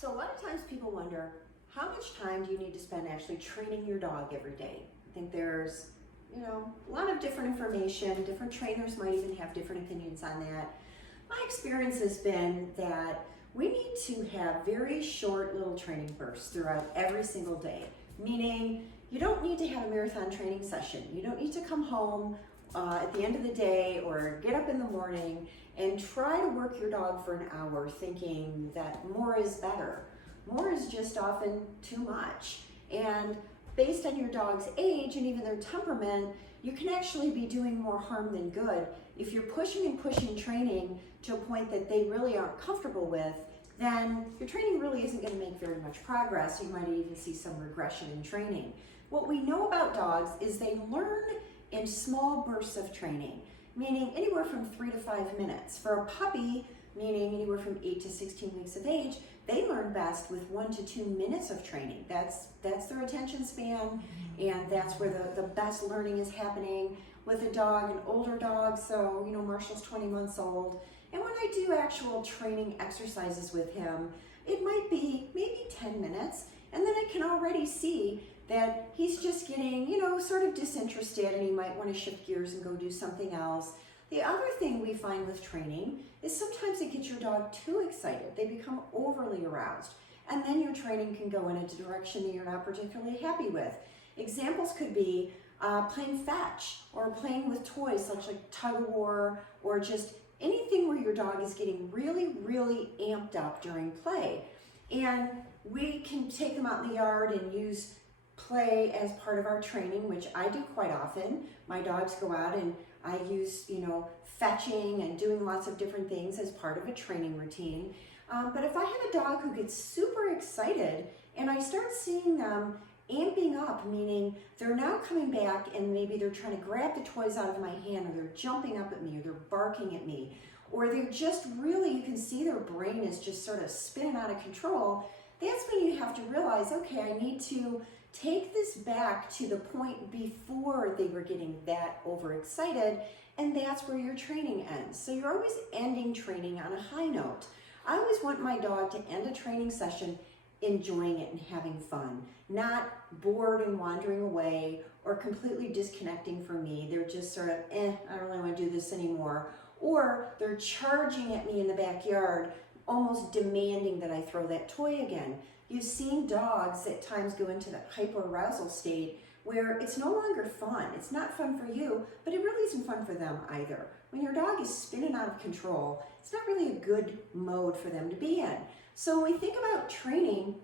So a lot of times people wonder, how much time do you need to spend actually training your dog every day? I think there's, a lot of different information. Different trainers might even have different opinions on that. My experience has been that we need to have very short little training bursts throughout every single day, meaning you don't need to have a marathon training session. You don't need to come home at the end of the day or get up in the morning and try to work your dog for an hour thinking that more is better. More is just often too much. And based on your dog's age and even their temperament, you can actually be doing more harm than good. If you're pushing and pushing training to a point that they really aren't comfortable with, then your training really isn't going to make very much progress. You might even see some regression in training. What we know about dogs is they learn in small bursts of training, meaning anywhere from 3 to 5 minutes. For a puppy, meaning anywhere from 8 to 16 weeks of age, they learn best with 1 to 2 minutes of training. That's their attention span, and that's where the best learning is happening with a dog, an older dog. So, Marshall's 20 months old. And when I do actual training exercises with him, it might be maybe 10 minutes, and then I can already see that he's just getting, sort of disinterested, and he might want to shift gears and go do something else. The other thing we find with training is sometimes it gets your dog too excited. They become overly aroused, and then your training can go in a direction that you're not particularly happy with. Examples could be playing fetch or playing with toys such like tug of war, or just anything where your dog is getting really, really amped up during play. And we can take them out in the yard and use play as part of our training, which I do quite often. My dogs go out and I use, fetching and doing lots of different things as part of a training routine. But if I have a dog who gets super excited and I start seeing them amping up, meaning they're now coming back and maybe they're trying to grab the toys out of my hand, or they're jumping up at me, or they're barking at me, or they're just really, you can see their brain is just sort of spinning out of control, that's when you have to realize, okay, I need to take this back to the point before they were getting that overexcited, and that's where your training ends. So you're always ending training on a high note. I always want my dog to end a training session enjoying it and having fun, not bored and wandering away or completely disconnecting from me. They're just sort of, I don't really want to do this anymore. Or they're charging at me in the backyard, almost demanding that I throw that toy again. You've seen dogs at times go into that hyperarousal state where it's no longer fun. It's not fun for you, but it really isn't fun for them either. When your dog is spinning out of control, it's not really a good mode for them to be in. So when we think about training,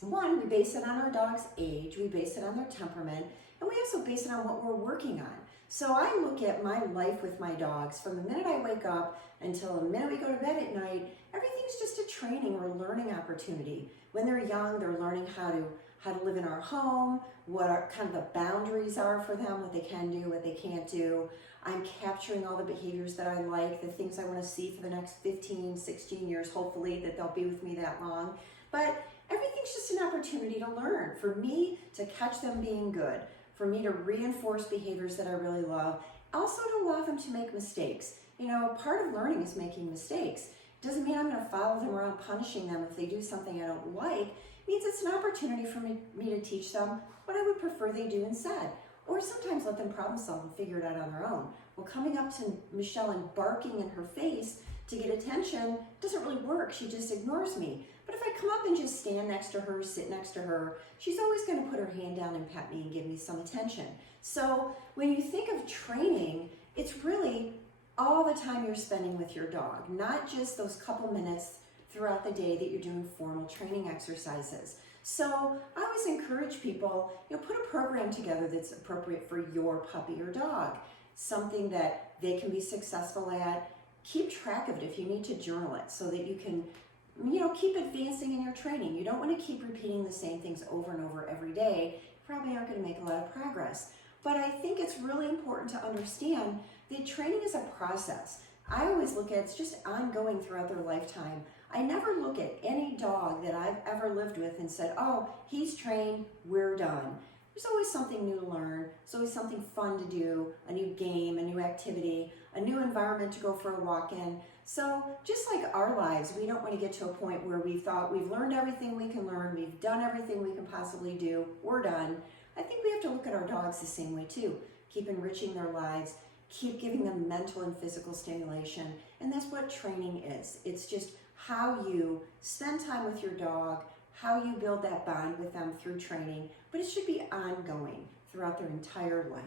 one, we base it on our dog's age, we base it on their temperament, and we also base it on what we're working on. So I look at my life with my dogs from the minute I wake up until the minute we go to bed at night. Everything's just a training or learning opportunity. When they're young, they're learning how to live in our home, what our kind of the boundaries are for them, what they can do, what they can't do. I'm capturing all the behaviors that I like, the things I want to see for the next 15, 16 years, hopefully, that they'll be with me that long. But everything's just an opportunity to learn, for me to catch them being good, for me to reinforce behaviors that I really love, also to allow them to make mistakes. Part of learning is making mistakes. Doesn't mean I'm going to follow them around punishing them if they do something I don't like. It means it's an opportunity for me to teach them what I would prefer they do instead. Or sometimes let them problem solve and figure it out on their own. Well, coming up to Michelle and barking in her face to get attention doesn't really work. She just ignores me. But if I come up and just stand next to her, sit next to her, she's always going to put her hand down and pet me and give me some attention. So when you think of training, it's really all the time you're spending with your dog, not just those couple minutes throughout the day that you're doing formal training exercises. So I always encourage people, put a program together that's appropriate for your puppy or dog, something that they can be successful at. Keep track of it if you need to journal it so that you can, keep advancing in your training. You don't want to keep repeating the same things over and over every day. You probably aren't going to make a lot of progress. But I think it's really important to understand that training is a process. I always look at it's just ongoing throughout their lifetime. I never look at any dog that I've ever lived with and said, oh, he's trained, we're done. there's always something new to learn. There's always something fun to do, a new game, a new activity, a new environment to go for a walk in. So just like our lives, we don't want to get to a point where we thought we've learned everything we can learn, we've done everything we can possibly do, we're done. I think we have to look at our dogs the same way too. Keep enriching their lives, keep giving them mental and physical stimulation, and that's what training is. It's just how you spend time with your dog, how you build that bond with them through training, but it should be ongoing throughout their entire life.